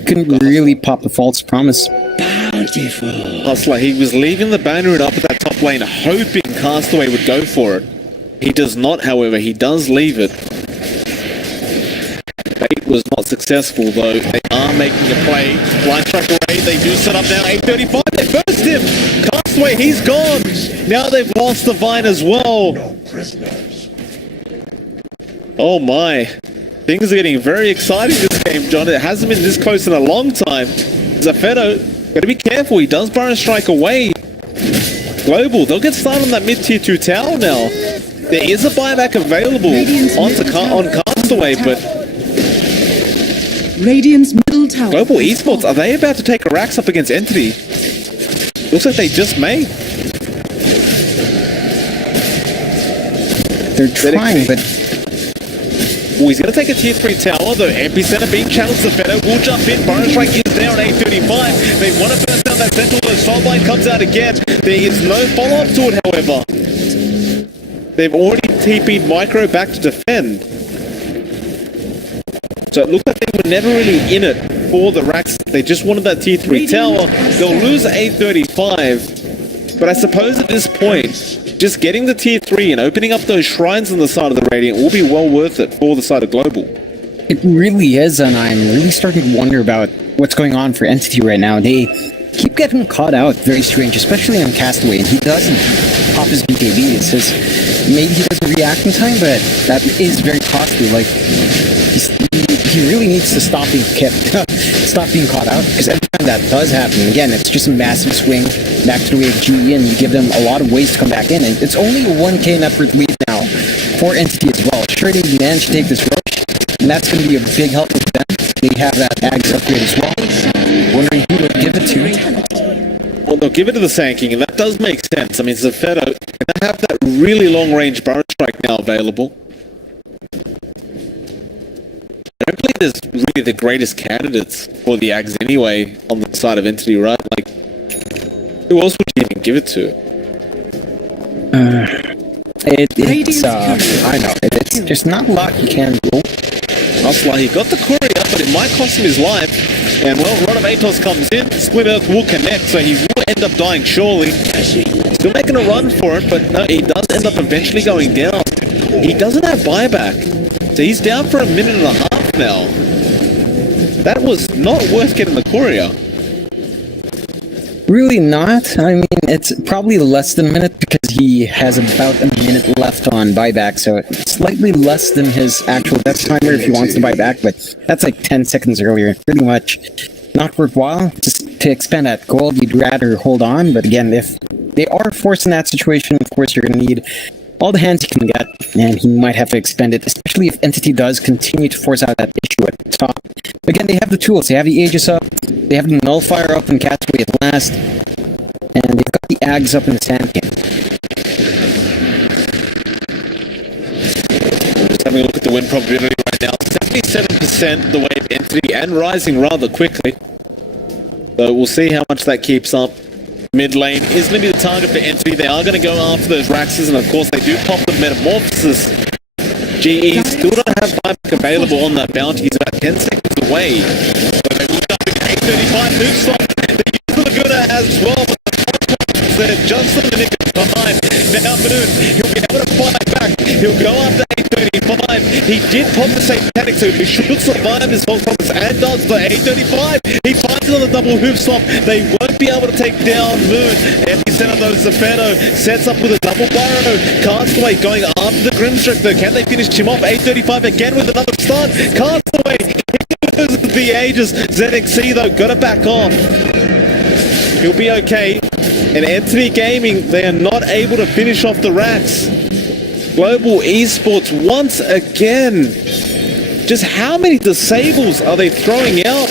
couldn't really pop the false promise. Bountiful. Hustler, he was leaving the banner up at that top lane, hoping Castaway would go for it. He does not, however, he does leave it. bait was not successful, though. They are making a play. Blind strike away. They do set up now. 8:35. They burst him. Castaway, he's gone. Now they've lost the Vine as well. No prisoners. Oh my. Things are getting very exciting this game, John. It hasn't been this close in a long time. Zafeto, gotta be careful. He does burn strike away. Global, they'll get started on that mid-tier 2 tower now. There is a buyback available on Castaway, but Radiant's middle tower. Global Esports, are they about to take a racks up against Entity? Looks like they just may. They're trying, but Well, he's going to take a tier 3 tower, though. Epicenter being challenged. Zafeto will jump in. Burn strike is there on 8:35. They want to burn down that central, though. Soulbind comes out again. There is no follow-up to it, however. They've already TP'd Micro back to defend. So it looks like they were never really in it for the racks. They just wanted that tier 3 tower. They'll lose 8:35. But I suppose at this point, just getting the tier 3 and opening up those shrines on the side of the Radiant will be well worth it for the side of Global. it really is, and I'm really starting to wonder about what's going on for Entity right now. They keep getting caught out, very strange, especially on Castaway, and he doesn't pop his BKB. It says maybe he doesn't react in time, but that is very costly. Like, he really needs to stop being stop being caught out, because every time that does happen, again, it's just a massive swing back to the way of GE, and you give them a lot of ways to come back in, and it's only a 1k net worth lead now for Entity as well. Sure, they managed to take this rush, and that's going to be a big help for them. They have that Ags upgrade as well. Wondering who they'll give it to. Well, they'll give it to the Sand and that does make sense. I mean, Zafeto, and they have that really long-range burn strike now available. I don't believe there's really the greatest candidates for the Ags anyway on the side of Entity, right? Like, who else would you even give it to? I know, it's just not a lot you can do. Osla, he got the courier, but it might cost him his life. And well, Rod of Atos comes in, Split Earth will connect, so he will end up dying surely. Still making a run for it, but no, he does end up eventually going down. He doesn't have buyback, so he's down for a minute and a half now. That was not worth getting the courier. Really not. I mean, it's probably less than a minute because he has about a minute left on buyback, so it's slightly less than his actual death timer if he wants to buy back, but that's like 10 seconds earlier. Pretty much not worthwhile. Just to expend that gold, you'd rather hold on, but again, if they are forced in that situation, of course, you're going to need all the hands you can get, and he might have to expend it, especially if Entity does continue to force out that issue at the top. Again, they have the tools. They have the Aegis up, they have the Nullifier up in Castaway at last, and they've got the Ags up in the Sand King. Just having a look at the win probability right now. 77% the way of Entity, and rising rather quickly. So we'll see how much that keeps up. Mid lane is going to be the target for Entity. They are going to go after those Raxes, and of course they do pop the Metamorphosis. GE still don't have buyback available on that bounty. He's about 10 seconds away. So they will jump in 8:35 move slot. They use Laguna as well, but they're just a minute behind. Now Moon, he'll be able to fight back. He'll go after 8:35. He did pop the Satanic, so he should survive his whole promise, and does the 8:35. He finds another double hoof swap. They won't be able to take down Moon. Epicenter though, Zafeto sets up with a double burrow. Castaway going after the Grimstrike though. Can they finish him off? 8:35 again with another stun. Castaway, he loses the Aegis. ZXC though, gotta back off. He'll be okay. And Entity Gaming, they are not able to finish off the racks. Global Esports once again. Just how many disables are they throwing out?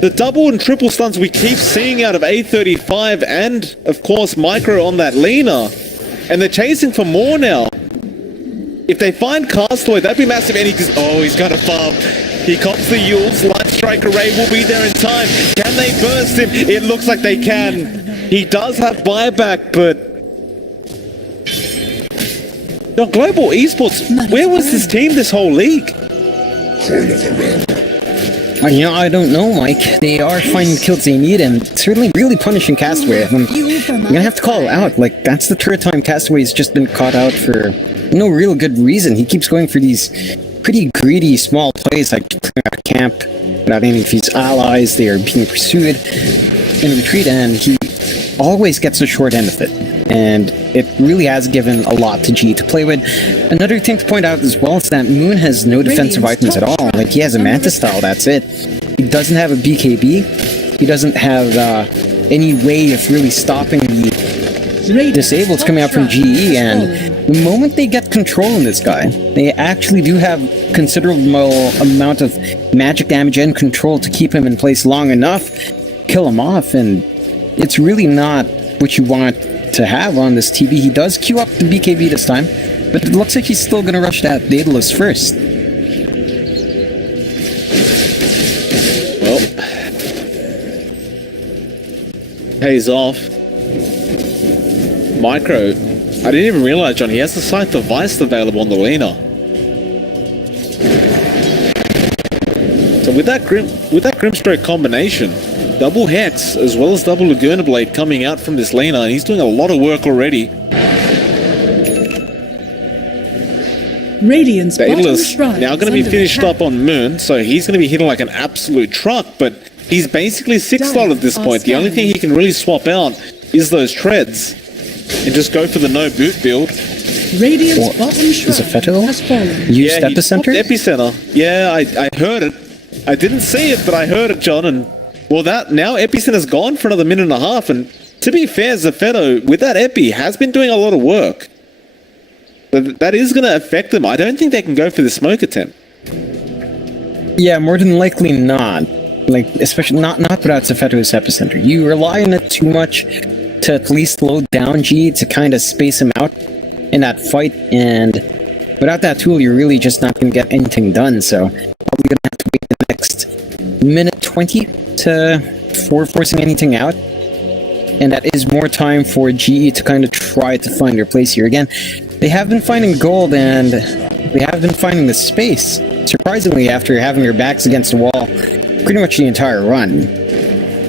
The double and triple stuns we keep seeing out of 8:35 and, of course, Micro on that Lena. And they're chasing for more now. If they find Castaway, that'd be massive. And he's got a farm. He cops the Yules. Light Strike Array will be there in time. Can they burst him? It looks like they can. He does have buyback, but... Now, Global Esports, where was this team this whole league? I don't know, Mike. They are finding the kills they need, and certainly really punishing Castaway. I'm gonna have to call it out. Like, that's the third time Castaway's just been caught out for no real good reason. He keeps going for these pretty greedy small plays like clearing out camp without any of his allies. They are being pursued in retreat, and he always gets the short end of it. And it really has given a lot to G to play with. Another thing to point out as well is that Moon has no defensive items at all. Like, he has a Manta style, that's it. He doesn't have a BKB. He doesn't have any way of really stopping the disables coming out from GE, and the moment they get control on this guy, they actually do have considerable amount of magic damage and control to keep him in place long enough, kill him off, and it's really not what you want to have on this TB. He does queue up the BKB this time, but it looks like he's still going to rush that Daedalus first. Well, pays off. Micro, I didn't even realize, John, he has the Scythe of Vice available on the Lena. So with that Grimstroke combination, double Hex as well as double Laguna Blade coming out from this Lena, and he's doing a lot of work already. Radiant's bottom Daedalus shrine now going to be finished up on Moon, so he's going to be hitting like an absolute truck, but he's basically 6-slot at this point. The only thing he can really swap out is those treads and just go for the no boot build. Radiant's bottom shrine has fallen. Used Epicenter? Epicenter. Yeah, I heard it. I didn't see it, but I heard it, John, and well, that now Epicenter's gone for another minute and a half, and to be fair, Zafeto, with that Epi, has been doing a lot of work. But that is going to affect them. I don't think they can go for the smoke attempt. Yeah, more than likely not. Like, especially not without Zafeto's Epicenter. You rely on it too much to at least slow down G to kind of space him out in that fight, and without that tool, you're really just not going to get anything done, so probably going to have to wait the next minute 20 before forcing anything out, and that is more time for GE to kind of try to find their place here. Again, they have been finding gold, and they have been finding the space, surprisingly, after having their backs against the wall pretty much the entire run.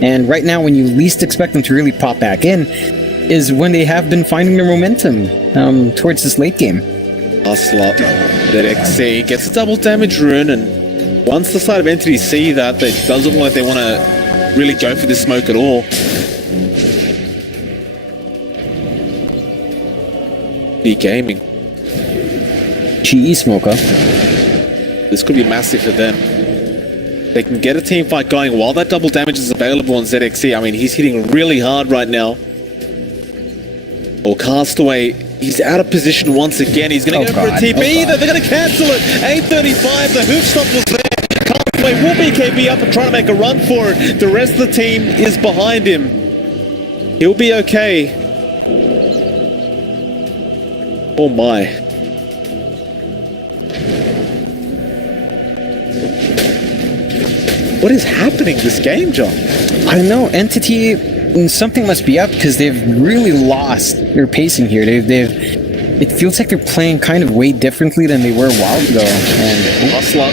And right now, when you least expect them to really pop back in, is when they have been finding their momentum towards this late game. Hustler, that XC gets a double damage rune, and once the side of Entity see that, it doesn't look like they want to really go for this smoke at all. Gaming. GE Smoker. This could be massive for them. They can get a team fight going while that double damage is available on ZXC. I mean, he's hitting really hard right now. Or Castaway, he's out of position once again. He's going to go for a TP. They're going to cancel it. 8:35, the hoof stop was there. Castaway will BKB up and try to make a run for it. The rest of the team is behind him. He'll be okay. Oh my. What is happening this game, John? I don't know. Entity, something must be up because they've really lost their pacing here. It feels like they're playing kind of way differently than they were a while ago. And Hustler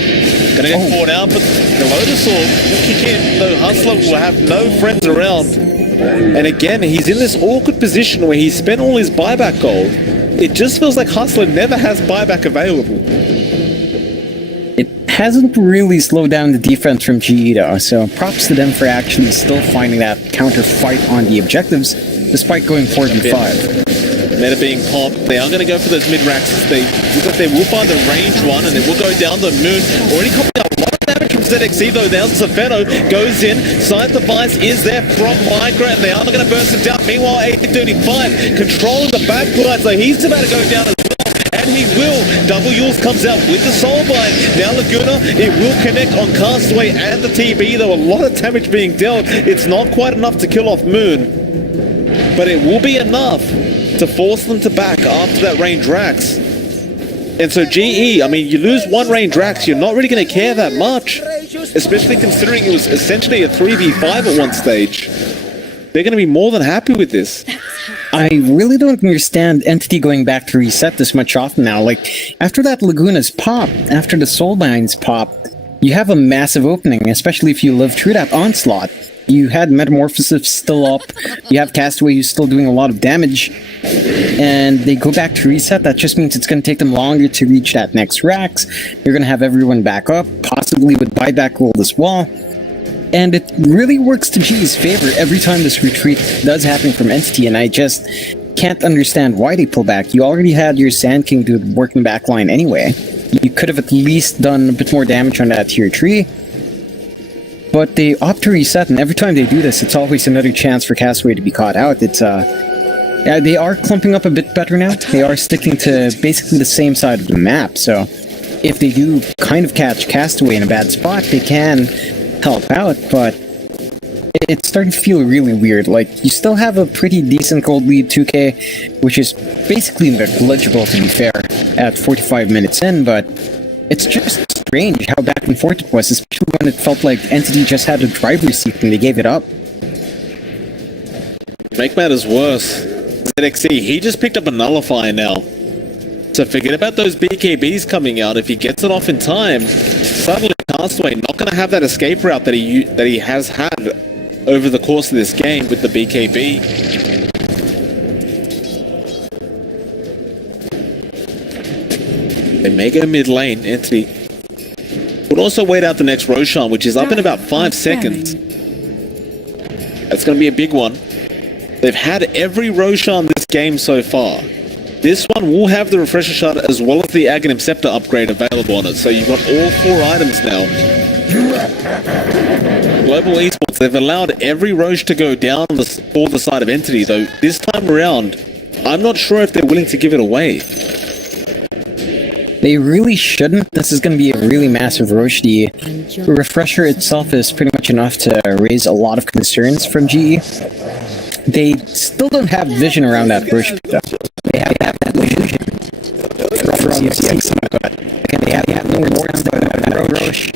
gonna get caught out, but the Lotus Orb will kick in. Though Hustler will have no friends around. And again, he's in this awkward position where he spent all his buyback gold. It just feels like Hustler never has buyback available. It hasn't really slowed down the defense from GE though, so props to them for actually still finding that counter fight on the objectives, despite going 4v5. Meta being popped, they are going to go for those mid-racks. They will find the range one, and it will go down the Moon. Already coming out a lot of damage from ZXC though. Now Zafeto goes in, Scythe device is there from Micro, and they are going to burst him down. Meanwhile, 8:35 controlling the backline, so he's about to go down as well. And he will. Double Yules comes out with the Soulbind. Now Laguna, it will connect on Castaway and the TB, though a lot of damage being dealt. It's not quite enough to kill off Moon, but it will be enough to force them to back after that range Rax. And so GE, I mean, you lose one range Rax, you're not really going to care that much, especially considering it was essentially a 3v5 at one stage. They're going to be more than happy with this. I really don't understand Entity going back to reset this much often now. Like, after that Laguna's pop, after the Soulbind's pop, you have a massive opening, especially if you live through that onslaught. you had Metamorphosis still up, you have Castaway who's still doing a lot of damage, and they go back to reset. That just means it's going to take them longer to reach that next Rax. You're going to have everyone back up, possibly with buyback gold as well. And it really works to GE's favor every time this retreat does happen from Entity, and I just can't understand why they pull back. You already had your Sand King do the working back line anyway. You could have at least done a bit more damage on that tier 3. But they opt to reset, and every time they do this, it's always another chance for Castaway to be caught out. It's yeah, they are clumping up a bit better now. They are sticking to basically the same side of the map, so if they do kind of catch Castaway in a bad spot, they can help out, but it's starting to feel really weird. Like, you still have a pretty decent gold lead, 2k, which is basically negligible, to be fair, at 45 minutes in, but it's just strange how back and forth it was, especially when it felt like Entity just had a driver's seat and they gave it up. Make matters worse, ZXC, he just picked up a nullifier now. So forget about those BKBs coming out. If he gets it off in time, suddenly Castaway not going to have that escape route that he has had over the course of this game with the BKB. They may go mid lane, Entity. We'll also wait out the next Roshan, which is up in about 5 seconds. That's going to be a big one. They've had every Roshan this game so far. This one will have the Refresher Shard as well as the Aghanim Scepter upgrade available on it, so you've got all 4 items now. Global eSports, they've allowed every Roche to go down for the side of Entity, though this time around, I'm not sure if they're willing to give it away. They really shouldn't. This is going to be a really massive Roche. The Refresher itself is pretty much enough to raise a lot of concerns from GE. They still don't have vision around that Roche. They have that vision from CX, but again, they have no wards that Roche.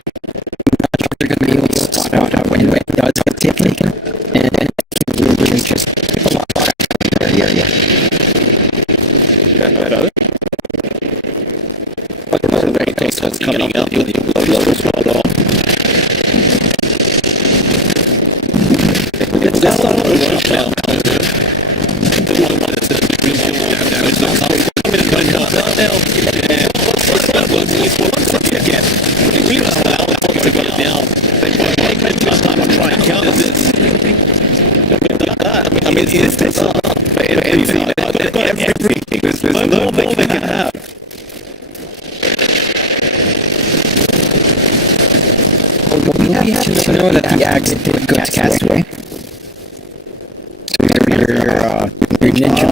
I'm not sure they're going to be able to spot out when it does get taken, and it can really just give a lot of area. That's coming up with the low sword off. It's just not a rush now. I mean, it takes up everything. There's no more they can have. We have to know that the axe did go to Castaway. So your ninja.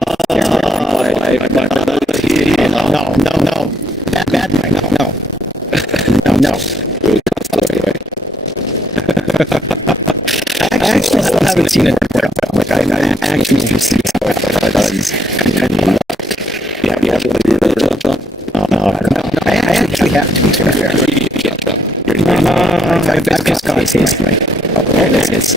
No. Bad guy, no. I actually still haven't seen it work out. Like, I actually do see how it does. I actually have to be fair. I've just got it tasting. There it is.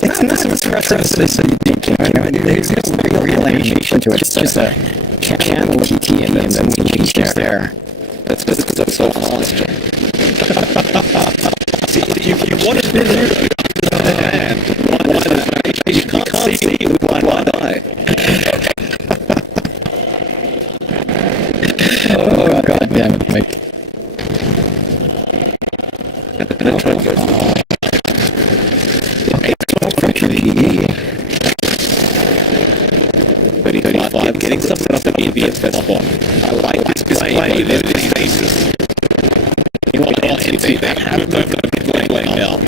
It's not so impressive as you think. There's no real animation to it. It's just a channel TT and then some features there. That's because I'm so fast. See, you want to do it, and you can't see with one eye. Oh, god damn it, Mike. I'm gonna try to go from GE. 35, getting stuff set up at the best spot. I like this display, these faces. You want to see they have no good lane now.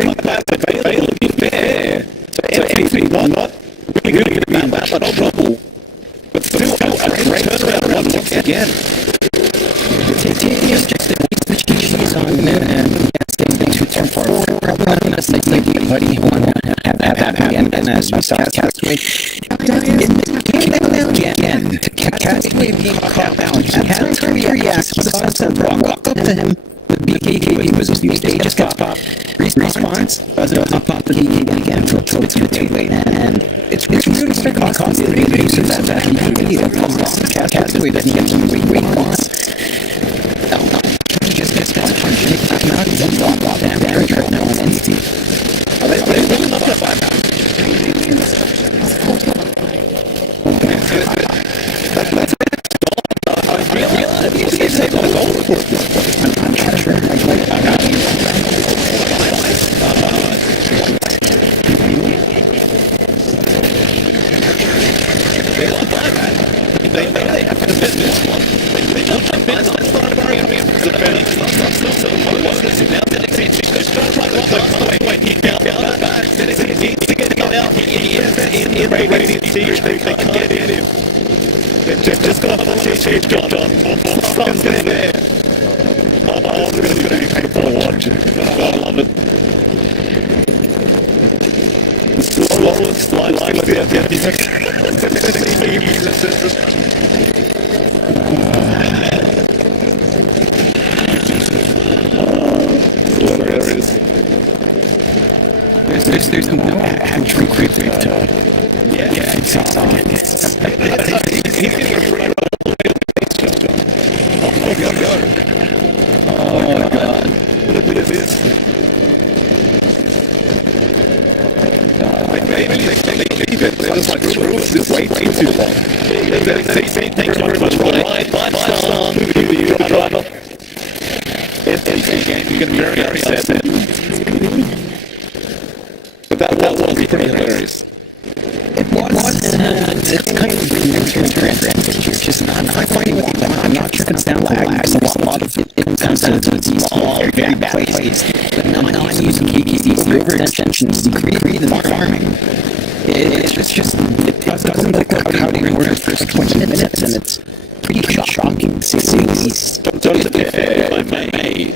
three players available, to be fair. So anything not really going to be in that much trouble. But still, a great turnaround once again. He's just the cheese on and staying too far forward. Probably not going to say but he won have and as we saw Castaway. Again, Castaway being caught out. He had to react. Walk up to him. The BKB was they just got popped. Response doesn't pop the BKB again until it's too late. And it's really costly the use of that BKB. Castaway doesn't get to wait once. No. He just gets punched and he knocked out. He's a lot of damage right now on NCT. They really love that back. That's it. I realize he's saving the goal for it. I'm not sure. They have to miss this one. They don't jump in. Let's start worrying me. It's a fairly now he's trying to play wait, he got out. He needs to get out. He is in radiant siege. They can't get him. They've just got a siege gun on. Something's in there. Oh, it's going to be painful to watch. I love it. The slowest like there's no actual quick to it's on it. He's getting right on the way. Oh my god. Look at this. They leave it. They're just like, this way too long. They say thank you very much for the ride. Who are you, driver? You're going to be very upset. But that was pretty hilarious. It was. It's kind of interesting. You're just not fighting with them. I'm not sure if it's down lag. There's a lot of it comes down to these small, very bad plays. But not using KKC's overextensions to create the farming. It doesn't look like how they were the first 20 minutes, and it's pretty shocking to see these. Don't if I may.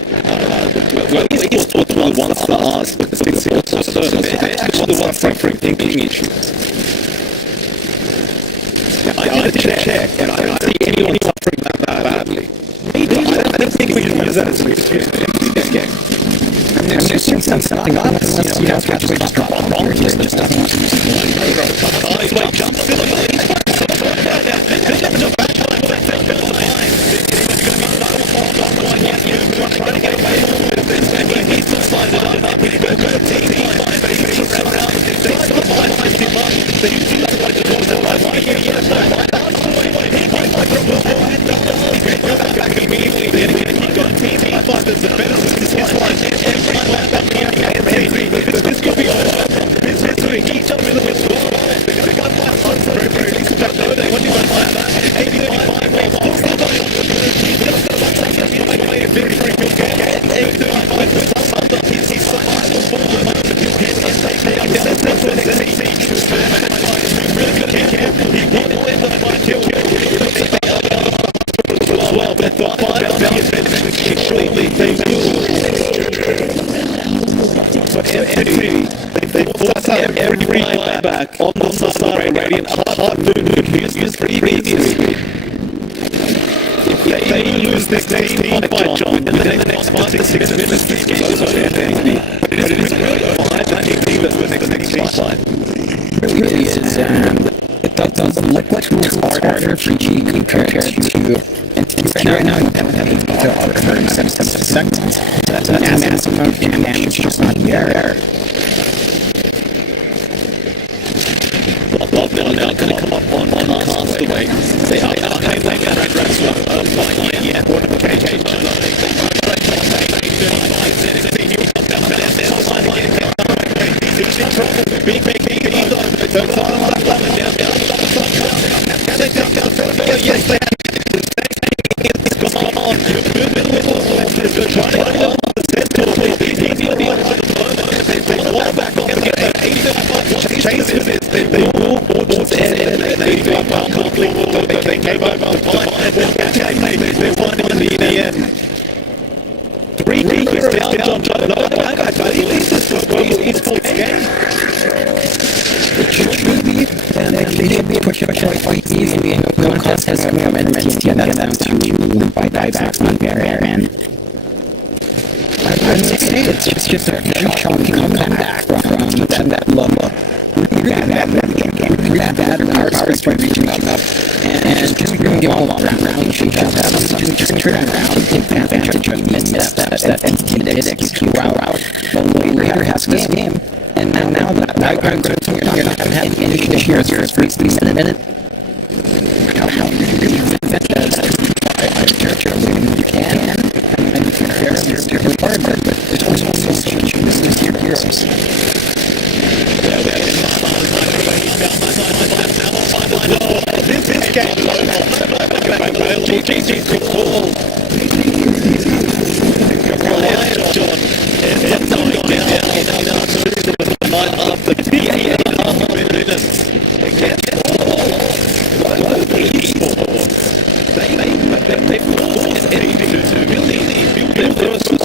Well, eSports was one of the ask because it's actually the one suffering thinking issues. I did check, and I don't see anyone suffering that badly. I don't think we can use that as an excuse in this game. And there's just something on it. You know, Castaway just dropped on here. He's just nothing to use. Every back on the side of Radiant, hard food used previously. If they lose this team by John in the next 5 to 6 minutes, this game is over. But it is really fine. I think that's the next fight. It really is. It doesn't look like too hard after 3G compared to. And right now, I don't have any detail on the current 7 seconds. That's a massive amount of damage just not there. Well, they're now going to come up on Castaway. They are playing that address yeah. Yes, game over. They won in the end. 3 heroes down John. No, guys, but at least this was global eSports game. And they should be pushing quite easily. No contest coming up, and team that down to buy back on there. And I would say it's just a very chunky comeback from that level. Really bad power spike reaching up and just bringing it all around. She just has to turn around, take advantage of missteps that TT did execute out. But later has this game. And now that I'm going to not have any issue here for at least a minute. How do you really prevent that when you can? And you can fairly hard, but there's also so much business to your heroes. This game is